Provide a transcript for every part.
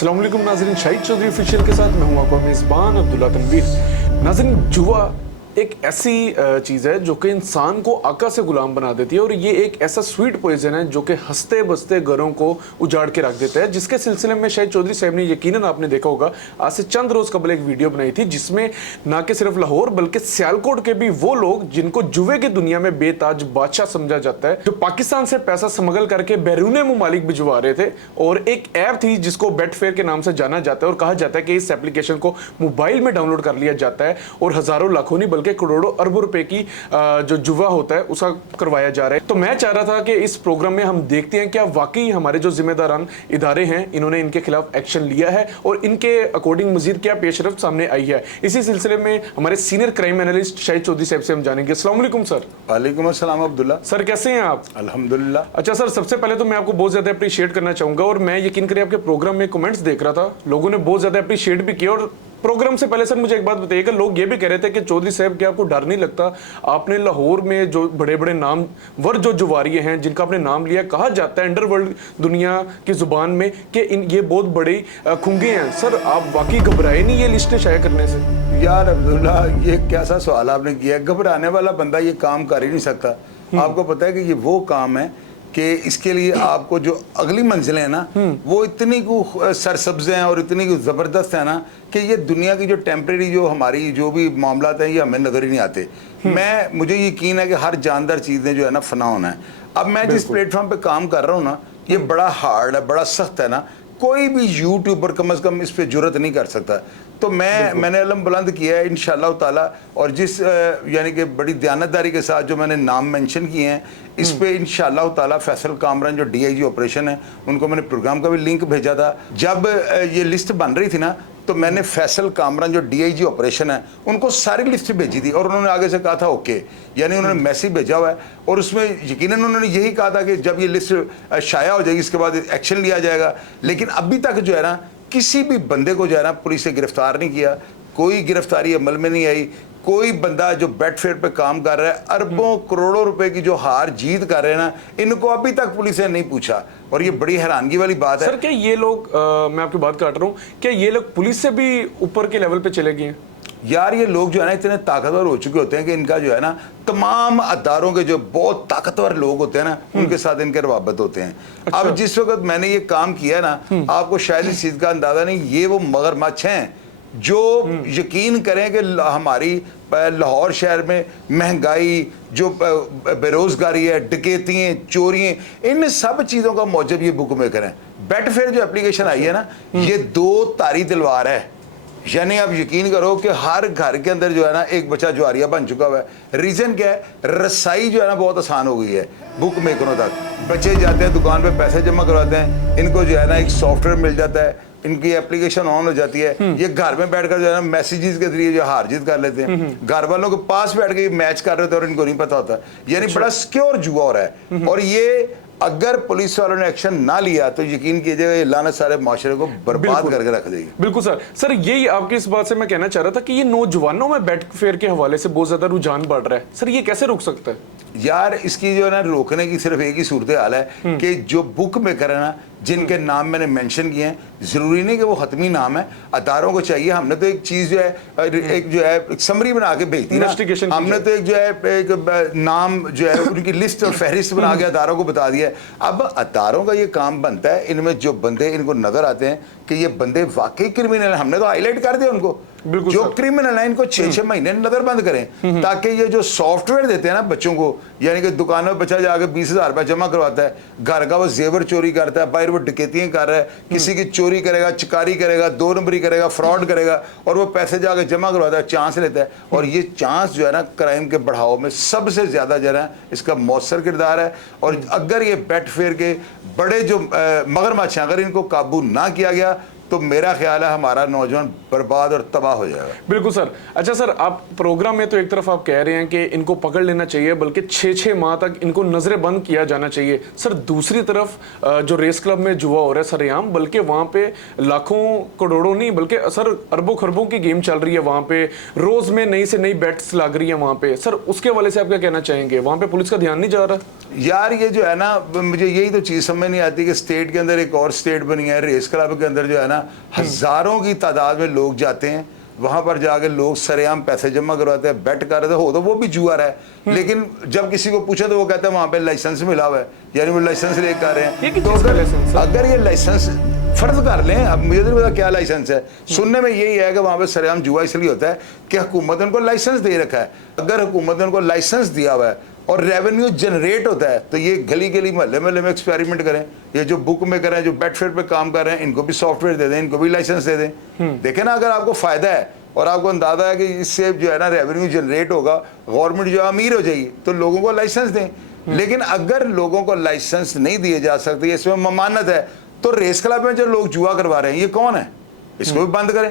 अस्सलाम वालेकुम नाज़रीन, शाहिद चौधरी ऑफिशियल के साथ मैं हूं आपका मेज़बान अब्दुल्ला तनवीर। नाज़रीन, जुआ एक ऐसी चीज़ है जो कि इंसान को आका से गुलाम बना देती है और ये एक ऐसा स्वीट पॉइजन है जो कि हंसते बसते घरों को उजाड़ के रख देता है, जिसके सिलसिले में शाहिद चौधरी साहब ने यकीनन आपने देखा होगा आज से चंद रोज कबल एक वीडियो बनाई थी जिसमें ना कि सिर्फ लाहौर बल्कि सियालकोट के भी वो लोग जिनको जुए की दुनिया में बेताज बादशाह समझा जाता है, जो पाकिस्तान से पैसा स्मगल करके बैरून मुमालिक भिजवा रहे थे। और एक ऐप थी जिसको बेटफेयर के नाम से जाना जाता है और कहा जाता है कि इस एप्लीकेशन को मोबाइल में डाउनलोड कर लिया जाता है और हजारों लाखों नहीं बल्कि करोड़ों अरबों रुपए की जो जुआ होता है उसका करवाया जा रहा है। तो मैं चाह रहा था कि इस प्रोग्राम में हम देखते हैं क्या वाकई हमारे जो जिम्मेदारान इदारे हैं इन्होंने इनके खिलाफ एक्शन लिया है और इनके अकॉर्डिंग मजीद क्या पेशरफ्त सामने आई है। इसी सिलसिले में हमारे senior crime analyst Shahid Chaudhary साहब से हम जानेंगे। अस्सलाम वालेकुम सर। वालेकुम अस्सलाम अब्दुल्ला। सर कैसे हैं आप? अल्हम्दुलिल्लाह। अच्छा सर, सबसे पहले तो मैं आपको बहुत ज्यादा अप्रिशिएट करना चाहूंगा और मैं यकीन करें आपके प्रोग्राम में कमेंट्स देख रहा था, लोगों ने बहुत ज्यादा अप्रिशिएट भी किया। और प्रोग्राम से पहले सर मुझे एक बात बताइएगा, लोग ये भी कह रहे थे कि चौधरी साहब क्या आपको डर नहीं लगता, आपने लाहौर में जो बड़े बड़े नामवर जो जुआरिये हैं जिनका आपने नाम लिया, कहा जाता है अंडरवर्ल्ड दुनिया की जुबान में कि ये बहुत बड़े खुंगे हैं, सर आप वाकई घबराए नहीं ये लिस्टें शाया करने से? यार अब्दुल्ला, ये कैसा सवाल आपने किया है। घबराने वाला बंदा ये काम कर ही नहीं सकता। आपको पता है कि ये वो काम है कि इसके लिए आपको जो अगली मंजिलें हैं ना वो इतनी को सरसब्ज हैं और इतनी को ज़बरदस्त है ना कि ये दुनिया की जो टेम्परेरी जो हमारी जो भी मामलात हैं ये हमें नज़र ही नहीं आते। मुझे यकीन है कि हर जानदार चीज़ें जो है ना फना होना है। अब मैं जिस प्लेटफॉर्म पे काम कर रहा हूँ ना ये बड़ा हार्ड है, बड़ा सख्त है ना, कोई भी यूट्यूबर कम से कम इस पे जुर्रत नहीं कर सकता। तो मैंने अलम बुलंद किया है इंशाअल्लाह ताला, और जिस यानी कि बड़ी दयानतदारी के साथ जो मैंने नाम मेंशन किए हैं इस पे इंशाअल्लाह ताला फैसल कामरान जो डीआईजी ऑपरेशन है उनको मैंने प्रोग्राम का भी लिंक भेजा था। जब ये लिस्ट बन रही थी ना तो मैंने फैसल कामरान जो डीआईजी ऑपरेशन है उनको सारी लिस्ट भेजी थी और उन्होंने आगे से कहा था ओके, यानी उन्होंने मैसेज भेजा हुआ है और उसमें यकीनन उन्होंने यही कहा था कि जब ये लिस्ट शाया हो जाएगी इसके बाद एक्शन लिया जाएगा। लेकिन अभी तक जो है ना किसी भी बंदे को जो है ना पुलिस ने गिरफ्तार नहीं किया, कोई गिरफ्तारी अमल में नहीं आई। कोई बंदा जो बेटफेयर पे काम कर रहा है अरबों करोड़ों रुपए की जो हार जीत कर रहे हैं ना, इनको अभी तक पुलिस ने नहीं पूछा और ये बड़ी हैरानगी वाली बात है। सर क्या ये लोग मैं आपकी बात काट रहा हूँ, क्या ये लोग पुलिस से भी ऊपर के लेवल पे चले गए हैं? यार ये लोग जो है ना इतने ताकतवर हो चुके होते हैं कि इनका जो है ना तमाम अदारों के जो बहुत ताकतवर लोग होते हैं ना उनके साथ इनके रवाबत होते हैं। अच्छा। अब जिस वक्त मैंने ये काम किया ना आपको शायद इस चीज का अंदाजा नहीं, ये वो मगरमच्छ हैं जो यकीन करें कि हमारी लाहौर शहर में महंगाई, जो बेरोजगारी है, डकैतियाँ, चोरियाँ, इन सब चीज़ों का मौजब ये बुक मेकर हैं। बेटफेयर जो एप्लीकेशन आई है ना ये दो तारी तलवार है, यानी आप यकीन करो कि हर घर के अंदर जो है ना एक बच्चा जुआरिया बन चुका हुआ है। रीज़न क्या है? रसाई जो है ना बहुत आसान हो गई है बुक मेकरों तक। बच्चे जाते हैं दुकान पे पैसे जमा करवाते हैं, इनको जो है ना एक सॉफ्टवेयर मिल जाता है, इनकी एप्लीकेशन ऑन हो जाती है, ये घर में बैठकर जो है ना मैसेजेस के जरिए जो हार जीत कर लेते हैं। घर वालों के पास बैठ के मैच कर रहे थे और इनको नहीं पता होता, यानी बड़ा सिक्योर जुआ हो रहा है। और ये अगर पुलिस वालों ने एक्शन ना लिया तो यकीन कीजिएगा ये लानत सारे माशरे को बर्बाद करके रख देगी। बिल्कुल सर यही आपकी इस बात से मैं कहना चाह रहा था कि ये नौजवानों में बेटफेयर के हवाले से बहुत ज्यादा रुझान बढ़ रहा है, सर ये कैसे रुक सकता है? यार इसकी जो है ना रोकने की सिर्फ एक ही सूरत हाल है कि जो बुक मेकर है ना जिनके नाम मैंने मेंशन किए हैं, जरूरी नहीं कि वो हतमी नाम है, अदारों को चाहिए। हमने तो एक चीज जो है एक समरी बना के भेज दी ना, हमने तो एक जो है एक नाम जो है उनकी लिस्ट और फहरिस्त बना के अदारों को बता दिया है। अब अदारों का ये काम बनता है, इनमें जो बंदे इनको नजर आते हैं कि ये बंदे वाकई क्रिमिनल हैं, हमने तो हाईलाइट कर दिया उनको, जो क्रिमिनल है इनको 6-6 महीने नजरबंद करें ताकि ये जो सॉफ्टवेयर देते हैं ना बच्चों को, यानी कि दुकान में बच्चा जाकर 20,000 रुपया जमा करवाता है, घर का वो जेवर चोरी करता है, बाहर वो डकैतियां कर रहा है, किसी की चोरी करेगा, चिकारी करेगा, 2 नंबरी करेगा, फ्रॉड करेगा और वो पैसे जाकर जमा करवाता है, चांस लेता है। और ये चांस जो है ना क्राइम के बढ़ाव में सबसे ज्यादा जो है इसका मौसर किरदार है। और अगर ये बेटफेयर के बड़े जो मगरमच्छ हैं अगर इनको काबू ना किया गया तो मेरा ख्याल है हमारा नौजवान बर्बाद और तबाह हो जाएगा। बिल्कुल सर। अच्छा सर, आप प्रोग्राम में तो एक तरफ आप कह रहे हैं कि इनको पकड़ लेना चाहिए बल्कि 6-6 माह तक इनको नजरें बंद किया जाना चाहिए, सर दूसरी तरफ जो रेस क्लब में जुआ हो रहा है सरेआम, बल्कि वहां पे लाखों करोड़ों नहीं बल्कि सर अरबों खरबों की गेम चल रही है, वहां पे रोज में नई से नई बेट्स लग रही है वहां पे, सर उसके हवाले से आप क्या कहना चाहेंगे? वहां पे पुलिस का ध्यान नहीं जा रहा? यार ये जो है ना मुझे यही तो चीज समझ नहीं आती कि स्टेट के अंदर एक और स्टेट बनी है, रेस क्लब के अंदर जो है ना ना, हजारों की तादाद में लोग जाते हैं वहां पर जाके लोग सरेआम पैसे जमा करवाते हैं, बेट कर रहे थे, हो तो वो भी जुआ रहा है। लेकिन जब किसी को पूछा तो वो कहते हैं वहां पे लाइसेंस मिला हुआ है, यानी वो लाइसेंस लेकर आ रहे हैं। तो अगर ये लाइसेंस फर्ज कर लें, अब मुझे नहीं पता क्या लाइसेंस है, सुनने में यही है कि वहां पे सरेआम जुआ इसलिए होता है कि हुकूमत ने उनको लाइसेंस दे रखा है। अगर हुकूमत ने उनको लाइसेंस दिया हुआ है और रेवेन्यू जनरेट होता है तो ये गली गली मोहल्ले मोहल्ले में एक्सपेरिमेंट करें। ये जो बुक मेकर हैं, जो बेटफेयर पे काम कर रहे हैं, इनको भी सॉफ्टवेयर दे दें, इनको भी लाइसेंस दे दें। देखें ना, अगर आपको फायदा है और आपको अंदाजा है कि इससे जो है ना रेवेन्यू जनरेट होगा, गवर्नमेंट जो अमीर हो जाएगी, तो लोगों को लाइसेंस दें। लेकिन अगर लोगों को लाइसेंस नहीं दिए जा सकते, इसमें ममानत है, तो रेस क्लब में जो लोग जुआ करवा रहे हैं ये कौन है, इसको भी बंद करें,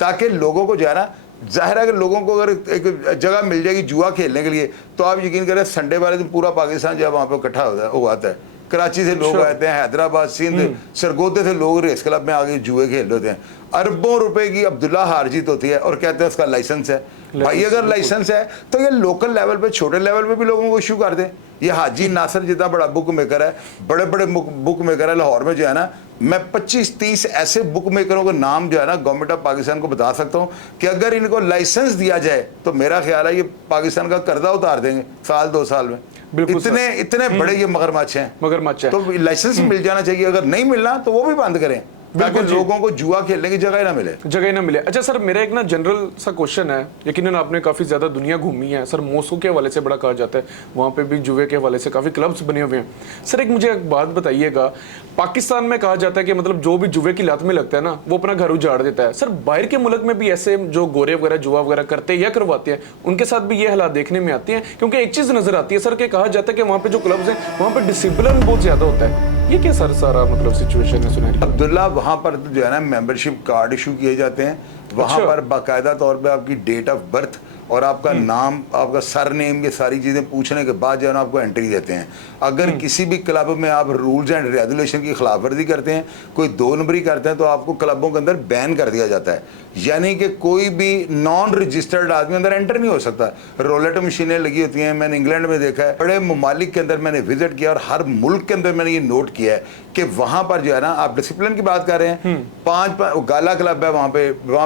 ताकि लोगों को जो है ना, जाहिर है कि लोगों को अगर एक जगह मिल जाएगी जुआ खेलने के लिए, तो आप यकीन करें संडे वाले दिन पूरा पाकिस्तान जो है वहाँ पे इकट्ठा होता है। कराची से लोग आते हैं, हैदराबाद, सिंध, सरगोदे से लोग रेस क्लब में आगे जुए खेल होते हैं। अरबों रुपए की अब्दुल्ला हार जीत होती है और कहते हैं उसका लाइसेंस है। भाई अगर लाइसेंस है तो ये लोकल लेवल पे, छोटे लेवल पे भी लोगों को इशू कर दें। ये हाजी नासिर जितना बड़ा बुक मेकर है, बड़े बड़े बुक मेकर है लाहौर में जो है ना, मैं 25-30 ऐसे बुक मेकरों के नाम जो है ना गवर्नमेंट ऑफ पाकिस्तान को बता सकता हूँ कि अगर इनको लाइसेंस दिया जाए तो मेरा ख्याल है ये पाकिस्तान का कर्जा उतार देंगे साल 2 साल में। इतने बड़े ये मगरमच्छ हैं, तो लाइसेंस मिल जाना चाहिए। अगर नहीं मिलना तो वो भी बंद करें, ताकि लोगों को जुआ खेलने की जगह ही ना मिले। अच्छा सर, मेरा एक ना जनरल सा क्वेश्चन है, यकीनन आपने काफी ज्यादा दुनिया घूमी है सर, मॉस्को के हवाले से बड़ा कहा जाता है, वहां पे भी जुए के हवाले से काफी क्लब्स बने हुए हैं। सर एक मुझे एक बात बताइएगा, पाकिस्तान में कहा जाता है कि मतलब जो भी जुए की लत में लगता है ना, वो अपना घर उजाड़ देता है। सर बाहर के मुल्क में भी ऐसे जो गोरे वगैरह जुआ वगैरह करते हैं या करवाते हैं, उनके साथ भी ये हालात देखने में आती हैं? क्योंकि एक चीज नजर आती है सर, कि कहा जाता है कि वहां पे जो क्लब्स हैं वहां पे डिसिप्लिन बहुत ज्यादा होता है। ये क्या सर सारा मतलब सिचुएशन है सुनाइए। अब्दुल्ला, वहां पर जो है ना मेंबरशिप कार्ड इशू किए जाते हैं, वहां पर बाकायदा तौर पे आपकी डेट ऑफ बर्थ और आपका नाम, आपका सरनेम, ये सारी चीज़ें पूछने के बाद जो है ना आपको एंट्री देते हैं। अगर किसी भी क्लब में आप रूल्स एंड रेगुलेशन की खिलाफवर्जी करते हैं, कोई 2 नंबरी करते हैं, तो आपको क्लबों के अंदर बैन कर दिया जाता है। यानी कि कोई भी नॉन रजिस्टर्ड आदमी अंदर एंटर नहीं हो सकता। रोलेट मशीनें लगी होती हैं, मैंने इंग्लैंड में देखा है, बड़े ममालिक के अंदर मैंने विजिट किया और हर मुल्क के अंदर मैंने ये नोट किया है कि वहाँ पर जो है ना, आप डिसिप्लिन की बात कर रहे हैं, 5 गाला क्लब है वहाँ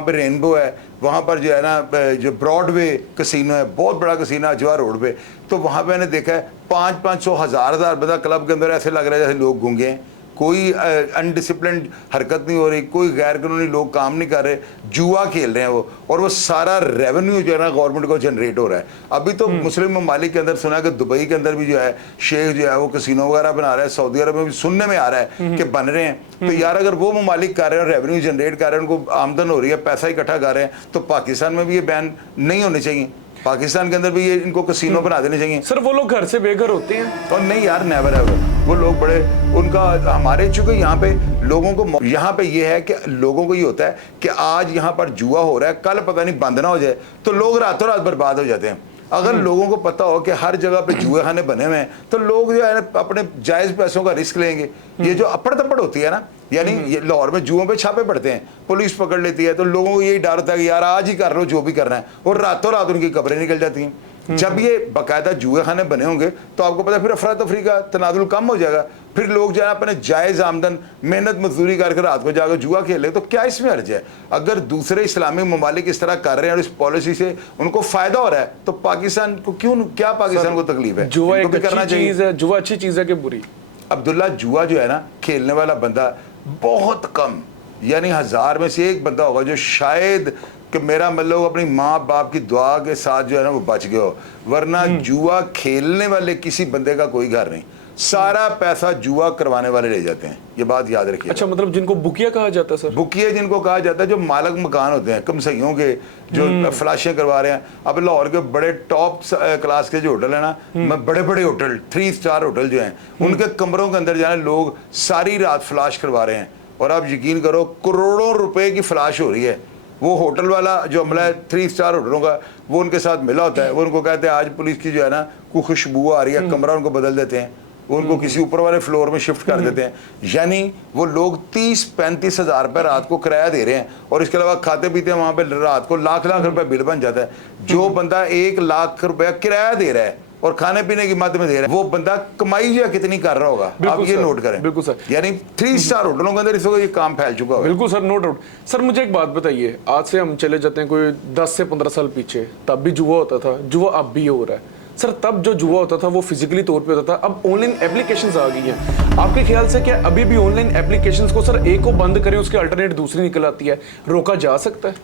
पे रेनबो है, वहाँ पर जो है ना जो ब्रॉडवे कसिनो है, बहुत बड़ा कसिनो अजवा रोड पे, तो वहाँ पे मैंने देखा है 500-500 हज़ार बंदा क्लब के अंदर ऐसे लग रहा है जैसे लोग गूंगे हैं। कोई अनडिसिप्लिन हरकत नहीं हो रही, कोई गैर कानूनी लोग काम नहीं कर रहे, जुआ खेल रहे हैं वो, और वो सारा रेवेन्यू जो है ना गवर्नमेंट को जनरेट हो रहा है। अभी तो मुस्लिम ममालिक के अंदर सुना है कि दुबई के अंदर भी जो है शेख जो है वो कसिनो वगैरह बना रहा है, सऊदी अरब में भी सुनने में आ रहा है कि बन रहे हैं। तो यार अगर वो ममालिक कर रहे हैं, रेवेन्यू जनरेट कर रहे हैं, उनको आमदन हो रही है, पैसा इकट्ठा कर रहे हैं, तो पाकिस्तान में भी ये बैन नहीं होने चाहिए। पाकिस्तान के अंदर भी ये इनको कसिनो बना देने चाहिए। सर वो लोग घर से बेघर होते हैं? और नहीं यार, नेवर एवर। वो लोग बड़े उनका, हमारे चूंकि यहाँ पे लोगों को, यहाँ पे ये है कि लोगों को ये होता है कि आज यहाँ पर जुआ हो रहा है, कल पता नहीं बंद ना हो जाए, तो लोग रातों रात बर्बाद हो जाते हैं। अगर लोगों को पता हो कि हर जगह पे जुए खाने बने हुए हैं, तो लोग जो है अपने जायज पैसों का रिस्क लेंगे। ये जो अपड़ तपड़ होती है ना, यानी ये लाहौर में जुओं पे छापे पड़ते हैं, पुलिस पकड़ लेती है, तो लोगों को यही डर होता है कि यार आज ही कर लो जो भी करना है, और रातों रात उनकी कब्रें निकल जाती हैं। जब ये बाकायदा जुए खाने बने होंगे तो आपको पता है फिर अफरा तफरी का तनाजुल कम हो जाएगा, फिर लोग जो है अपने जायज़ आमदन मेहनत मजदूरी करके रात को जाकर जुआ खेले, तो क्या इसमें अर्ज है? अगर दूसरे इस्लामी ममालिक इस तरह कर रहे हैं और इस पॉलिसी से उनको फायदा हो रहा है, तो पाकिस्तान को क्यों, क्या पाकिस्तान को तकलीफ है? जुआ एक अच्छी चीज है, जुआ अच्छी चीज है कि बुरी? अब्दुल्ला, जुआ जो है ना, खेलने वाला बंदा बहुत कम, यानी 1000 में से 1 बंदा होगा जो शायद कि मेरा मतलब अपनी माँ बाप की दुआ के साथ जो है ना वो बच गए हो, वरना जुआ खेलने वाले किसी बंदे का कोई घर नहीं, सारा पैसा जुआ करवाने वाले ले जाते हैं, ये बात याद रखिए। अच्छा, मतलब जिनको बुकिया कहा जाता है सर? बुकिया जिनको कहा जाता है, जो मालक मकान होते हैं कमसइयों के, जो फ्लाशें करवा रहे हैं। अब लाहौर के बड़े टॉप क्लास के जो होटल है ना, बड़े बड़े होटल, 3 स्टार होटल जो हैं, उनके कमरों के अंदर जाने लोग सारी रात फ्लाश करवा रहे हैं, और आप यकीन करो करोड़ों रुपए की फ्लाश हो रही है। वो होटल वाला जो अमला है 3 स्टार होटलों का, वो उनके साथ मिला होता है, वो उनको कहते हैं आज पुलिस की जो है ना कोई खुशबू आ रही है, कमरा उनको बदल देते हैं, वो उनको किसी ऊपर वाले फ्लोर में शिफ्ट कर देते हैं। यानी वो लोग 30-35 हज़ार रुपये रात को किराया दे रहे हैं, और इसके अलावा खाते पीते हैं वहाँ पे रात को लाख रुपए बिल बन जाता है। जो बंदा 1 लाख रुपया किराया दे रहा है और खाने पीने की मद में दे रहे हैं, वो बंदा कमाई जो है कितनी कर रहा होगा, आप बिल्कुल ये सर, नोट करें। बिल्कुल सर। यानी 3 स्टार होटलों के अंदर इस वक्त ये काम फैल चुका होगा। बिल्कुल सर, नो डाउट। सर मुझे एक बात बताइए, आज से हम चले जाते हैं कोई 10 से 15 साल पीछे, तब भी जुआ होता था, जुआ अब भी हो रहा है सर। तब जो जुआ होता था वो फिजिकली तौर पे होता था, अब ऑनलाइन एप्लीकेशंस आ गई हैं। आपके ख्याल से क्या अभी भी ऑनलाइन एप्लीकेशंस को सर एक को बंद करें, उसके अल्टरनेट दूसरी निकल आती है, रोका जा सकता है?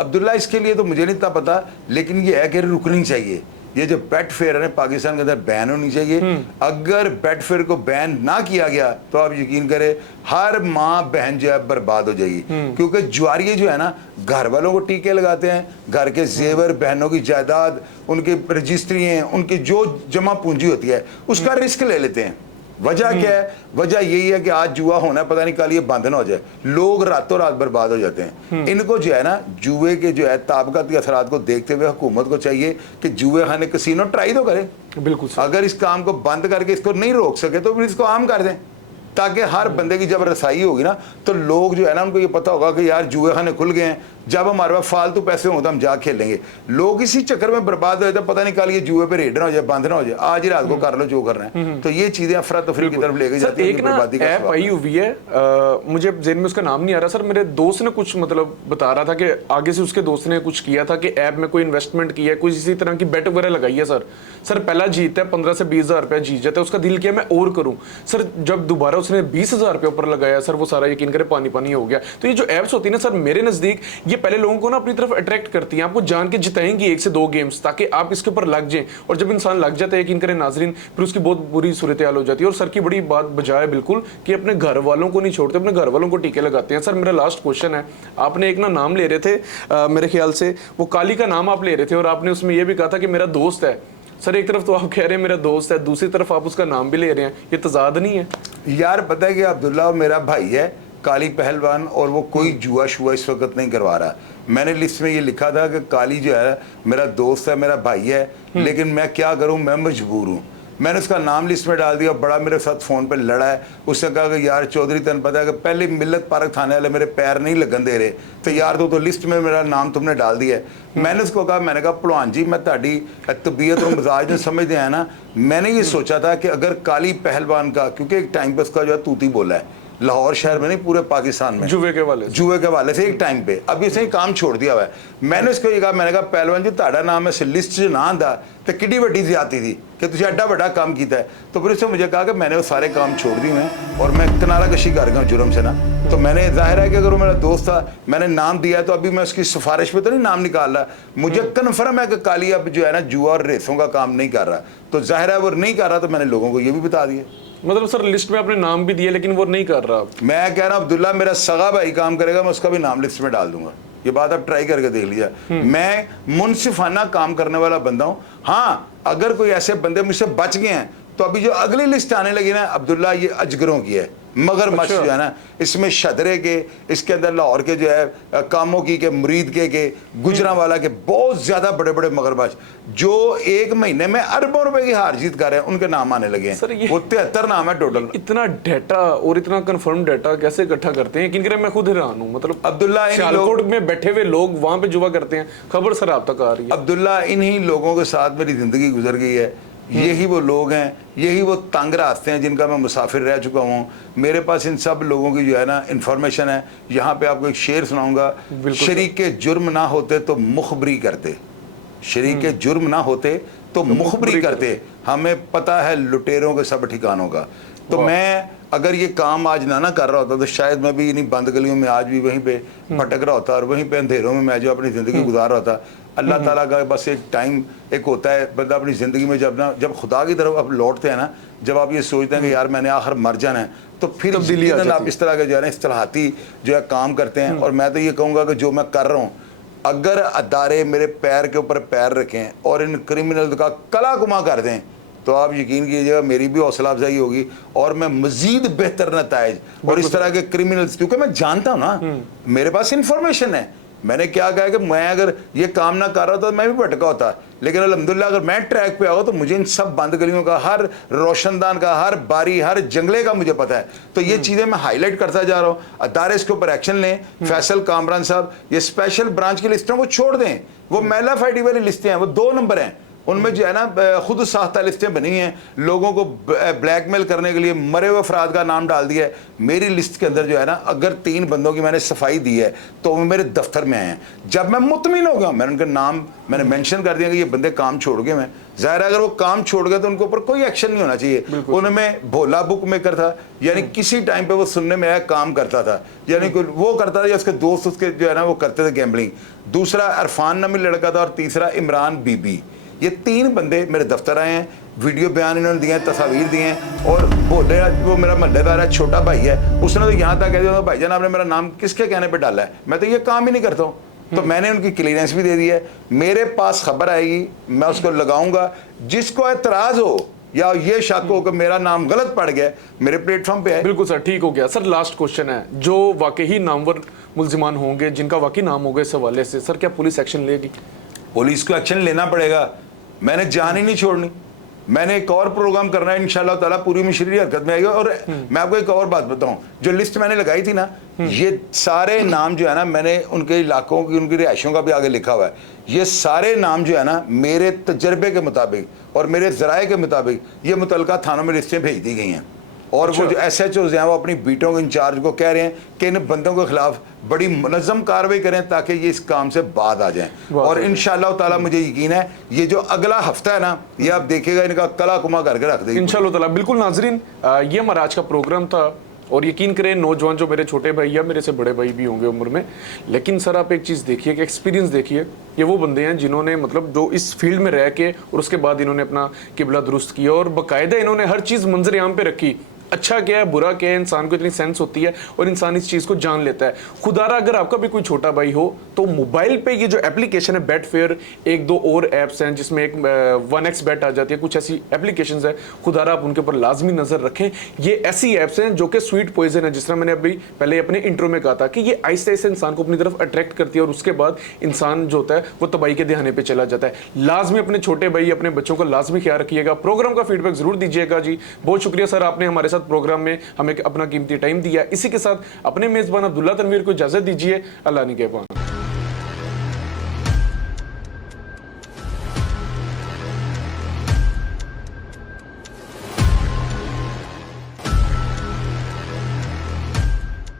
अब्दुल्ला, इसके लिए तो मुझे नहीं इतना पता, लेकिन ये है कि रुकनी चाहिए। ये जो बेट फेयर है पाकिस्तान के अंदर बैन होनी चाहिए। अगर बेट फेयर को बैन ना किया गया तो आप यकीन करें हर माँ बहन जो है बर्बाद हो जाएगी, क्योंकि जुआरिये जो है ना घर वालों को टीके लगाते हैं, घर के जेवर, बहनों की जायदाद, उनकी रजिस्ट्री हैं, उनकी जो जमा पूंजी होती है उसका रिस्क ले लेते हैं। वजह क्या है? वजह यही है कि आज जुआ होना है, पता नहीं कल ये बंद ना हो जाए, लोग रातों रात बर्बाद हो जाते हैं। इनको जो है ना जुए के जो है ताबकाती असरात को देखते हुए हुकूमत को चाहिए कि जुए खाने कसीनो ट्राई तो करे। बिल्कुल सर। अगर इस काम को बंद करके इसको नहीं रोक सके तो फिर इसको आम कर दें, ताकि हर बंदे की जब रसाई होगी ना तो लोग जो है ना उनको ये पता होगा कि यार जुए खाने खुल गए हैं, जब हमारे पास फालतू पैसे हों तो हम जा खेलेंगे। लोग इसी चक्कर में बर्बाद हो जाते, पता नहीं कल ये जुए पे रेड ना हो जाए, बंद ना हो जाए, आज ही रात को कर लो जो करना है। तो ये चीजें अफरा तफरी की तरफ लेके जाती है। एक ना ऐप आई हुई है, मुझे जेन में उसका नाम नहीं आ रहा सर, मेरे दोस्त ने कुछ मतलब बता रहा था कि आगे से उसके दोस्त ने कुछ किया था कि ऐप में कोई इन्वेस्टमेंट की है, कोई इसी तरह की बेट वगैरह लगाई है सर पहला जीतता है 15 से 20 हजार रुपया जीत जाता है, उसका दिल किया मैं और करूं सर, जब दोबारा उसने 20 हजार रुपया ऊपर लगाया सर, वो सारा यकीन करे पानी पानी हो गया। तो ये जो एप्स होती है ना सर, मेरे नजदीक ये पहले लोगों को ना अपनी तरफ अट्रैक्ट करती हैं, आपको जान के जिताएंगी 1 से 2 गेम्स, ताकि आप इसके ऊपर लग जाएं, और जब इंसान लग जाता है यकीन करें नाजरीन, फिर उसकी बहुत बुरी सूरत हाल हो जाती है। और सर की बड़ी बात बजाय बिल्कुल कि अपने घर वालों को नहीं छोड़ते, अपने घर वालों को टीके लगाते हैं। सर मेरा लास्ट क्वेश्चन है, आपने एक ना नाम ले रहे थे मेरे ख्याल से वो काली का नाम आप ले रहे थे, और आपने उसमें यह भी कहा था कि मेरा दोस्त है। सर एक तरफ तो आप कह रहे हैं मेरा दोस्त है, दूसरी तरफ आप उसका नाम भी ले रहे हैं, ये तजाद नहीं है? यार पता है कि अब्दुल्ला मेरा भाई है काली पहलवान, और वो कोई जुआ शुआ इस वक्त नहीं करवा रहा। मैंने लिस्ट में ये लिखा था कि काली जो है मेरा दोस्त है, मेरा भाई है, लेकिन मैं क्या करूं, मैं मजबूर हूं। मैंने उसका नाम लिस्ट में डाल दिया, बड़ा मेरे साथ फ़ोन पे लड़ा है। उसने कहा कि यार चौधरी तन पता है कि पहले मिल्लत पार्क थाने वाले मेरे पैर नहीं लगन दे रहे, तो यार तो लिस्ट में मेरा नाम तुमने डाल दिया है। मैंने उसको कहा, मैंने कहा भलवान जी मैं ताड़ी तबीयत और मिजाज में समझते हैं ना, मैंने ये सोचा था कि अगर काली पहलवान का, क्योंकि एक टाइम पर उसका जो है तूती बोला है लाहौर शहर में नहीं पूरे पाकिस्तान में जुए के वाले से एक टाइम पे, अभी इसने काम छोड़ दिया हुआ है। मैंने उसको ये कहा, मैंने कहा पहलवान जी ताड़ा नाम है लिस्ट च ना आंदा तो किड्डी वड्डी ज्यादती थी कि तुझे एड्डा बड़ा काम किया है। तो फिर उसने मुझे कहा कि मैंने वो सारे काम छोड़ दिए हैं और मैं किनारा कशी कर गया हूँ जुर्म से ना। तो मैंने जाहिर है कि अगर वो मेरा दोस्त था, मैंने नाम दिया, तो अभी मैं उसकी सिफारिश पे तो नहीं नाम निकाल रहा, मुझे कन्फर्म है कि काली अब जो है ना जुआ और रेसों का काम नहीं कर रहा। तो जाहिर है वो नहीं कर रहा, तो मैंने लोगों को ये भी बता दिया। मतलब सर लिस्ट में आपने नाम भी दिया लेकिन वो नहीं कर रहा। मैं कह रहा हूं अब्दुल्ला मेरा सगा भाई काम करेगा, मैं उसका भी नाम लिस्ट में डाल दूंगा। ये बात आप ट्राई करके देख लीजिए। मैं मुनसिफाना काम करने वाला बंदा हूं। हाँ, अगर कोई ऐसे बंदे मुझसे बच गए हैं तो अभी जो अगली लिस्ट आने लगी ना अब्दुल्ला, ये अजगरों की है, मगरमच्छ जो है ना, इसमें शदरे के, इसके अंदर लाहौर के जो है कामों के मुरीद के गुजरांवाला के बहुत ज्यादा बड़े बड़े मगरमच्छ जो 1 महीने में अरबों रुपए की हार जीत कर रहे हैं, उनके नाम आने लगे हैं। वो 73 नाम है टोटल। इतना डेटा और इतना कंफर्म डेटा कैसे इकट्ठा करते हैं? किन मैं खुद हैरान हूं। मतलब अब्दुल्ला सियालकोट में बैठे हुए लोग वहां पे जुआ करते हैं, खबर सर आप तक आ रही है। अब्दुल्ला इन्हीं लोगों के साथ मेरी जिंदगी गुजर गई है। यही वो लोग हैं, यही वो तंग रास्ते हैं जिनका मैं मुसाफिर रह चुका हूँ। मेरे पास इन सब लोगों की जो है ना इंफॉर्मेशन है। यहाँ पे आपको एक शेर सुनाऊंगा, शरीके जुर्म ना होते तो मुखबरी करते, शरीके जुर्म ना होते तो मुखबरी करते, हमें पता है लुटेरों के सब ठिकानों का। तो मैं अगर ये काम आज ना कर रहा होता तो शायद मैं भी इन्हीं बंद गलियों में आज भी वहीं पे भटक रहा होता और वहीं पे अंधेरों में मैं जो अपनी ज़िंदगी गुजार रहा था। अल्लाह ताला का बस एक टाइम एक होता है, बंदा अपनी ज़िंदगी में जब खुदा की तरफ आप लौटते हैं ना, जब आप ये सोचते हैं कि यार मैंने आखिर मर जाना है, तो फिर आप इस तरह के जो है ना इस्तिलाहाती जो है काम करते हैं। और मैं तो ये कहूँगा कि जो मैं कर रहा हूँ, अगर अदारे मेरे पैर के ऊपर पैर रखें और इन क्रिमिनल का कला कुमा कर दें, तो आप यकीन कीजिएगा मेरी भी हौसला अफजाई होगी और मैं मजीद बेहतर नताइज और इस तरह के क्रिमिनल्स, क्योंकि मैं जानता हूँ ना, मेरे पास इंफॉर्मेशन है। मैंने क्या कहा कि मैं अगर ये काम ना कर रहा था तो मैं भी भटका होता, लेकिन अल्हम्दुलिल्लाह अगर मैं ट्रैक पे आऊँ तो मुझे इन सब बंद गलियों का, हर रोशनदान का, हर बारी, हर जंगले का मुझे पता है। तो ये चीज़ें मैं हाईलाइट करता जा रहा हूँ। अदारे इसके ऊपर एक्शन लें। फैसल कामरान साहब ये स्पेशल ब्रांच की लिस्टों को छोड़ दें, वो मेला फाइडी वाली लिस्टें हैं, वो 2 नंबर हैं। उनमें जो है ना खुद साख्ता लिस्टें बनी हैं, लोगों को ब्लैकमेल करने के लिए मरे हुए अफराद का नाम डाल दिया है। मेरी लिस्ट के अंदर जो है ना, अगर 3 बंदों की मैंने सफाई दी है तो वो मेरे दफ्तर में आए हैं। जब मैं मुतमिन हो गया, मैंने उनका नाम मैंने मेंशन कर दिया कि ये बंदे काम छोड़ गए। मैं ज़ाहिर है अगर वो काम छोड़ गए तो उनके ऊपर कोई एक्शन नहीं होना चाहिए। उनमें भोला बुक मेकर था, यानी किसी टाइम पे वो सुनने में आया काम करता था, यानी वो करता था या उसके दोस्त उसके जो है ना वो करते थे गैम्बलिंग। दूसरा अरफान नामी लड़का था और तीसरा इमरान बीबी। ये 3 बंदे मेरे दफ्तर आए हैं, वीडियो बयान इन्होंने दिए हैं, तस्वीर दी हैं। और बोले वो मेरा महल्लेदार है, छोटा भाई है, उसने तो यहाँ तक कह दिया भाईजान आपने मेरा नाम किसके कहने पे डाला है, मैं तो ये काम ही नहीं करता हूँ। तो मैंने उनकी क्लियरेंस भी दे दी है। मेरे पास खबर आएगी, मैं उसको लगाऊंगा। जिसको एतराज हो या ये शक हो कि मेरा नाम गलत पड़ गया, मेरे प्लेटफॉर्म पे है। बिल्कुल सर, ठीक हो गया। सर लास्ट क्वेश्चन है, जो वाकई नामवर मुल्जिमान होंगे, जिनका वाकई नाम होगा इस हवाले से, सर क्या पुलिस एक्शन लेगी? पुलिस को एक्शन लेना पड़ेगा। मैंने जान ही नहीं छोड़नी। मैंने एक और प्रोग्राम करना है इंशाल्लाह ताला, पूरी मशीनरी हरकत में आएगा। और मैं आपको एक और बात बताऊं, जो लिस्ट मैंने लगाई थी ना, ये सारे नाम जो है ना, मैंने उनके इलाकों की उनकी रिहायशों का भी आगे लिखा हुआ है। ये सारे नाम जो है ना, मेरे तजर्बे के मुताबिक और मेरे ज़राए के मुताबिक ये मुतलका थानों में लिस्टें भेज दी गई हैं। और वो जो SHOs हैं वो अपनी बीटों के इंचार्ज को कह रहे हैं कि इन बंदों के खिलाफ बड़ी मुनज़्ज़म कार्रवाई करें ताकि ये इस काम से बाज आ जाएं। और इंशाअल्लाह ताला मुझे यकीन है ये जो अगला हफ्ता है ना, ये आप देखिएगा इनका कला कुमा करके रख देंगे इंशाअल्लाह ताला। बिल्कुल नाजरीन, ये हमारा आज का प्रोग्राम था। और यकीन करें नौजवान जो मेरे छोटे भाई या मेरे से बड़े भाई भी होंगे उम्र में, लेकिन सर आप एक चीज़ देखिए कि एक्सपीरियंस देखिए, ये वो बंदे हैं जिन्होंने मतलब जो इस फील्ड में रह के और उसके बाद इन्होंने अपना किबला दुरुस्त किया और बाकायदा इन्होंने हर चीज़ मंजर आम पे रखी। अच्छा क्या है, बुरा क्या है, इंसान को इतनी सेंस होती है और इंसान इस चीज़ को जान लेता है। खुदारा अगर आपका भी कोई छोटा भाई हो तो मोबाइल पे ये जो एप्लीकेशन है बेट फेयर, 1-2 और ऐप्स हैं जिसमें एक 1x बेट आ जाती है, कुछ ऐसी एप्लीकेशंस है, खुदारा आप उनके ऊपर लाजमी नज़र रखें। ये ऐसी ऐप्स हैं जो कि स्वीट पॉइजन है, जिस तरह मैंने अभी पहले अपने इंट्रो में कहा था कि ये आहिस्ते आहिस्ते इंसान को अपनी तरफ अट्रैक्ट करती है और उसके बाद इंसान जो होता है वो तबाही के दहाने पर चला जाता है। लाजमी अपने छोटे भाई अपने बच्चों का लाजमी ख्याल रखिएगा। प्रोग्राम का फीडबैक जरूर दीजिएगा जी। बहुत शुक्रिया सर, आपने हमारे साथ प्रोग्राम में हमें अपना कीमती टाइम दिया। इसी के साथ अपने मेजबान अब्दुल्ला तनवीर को इजाजत दीजिए। अल्लाह निगहबान।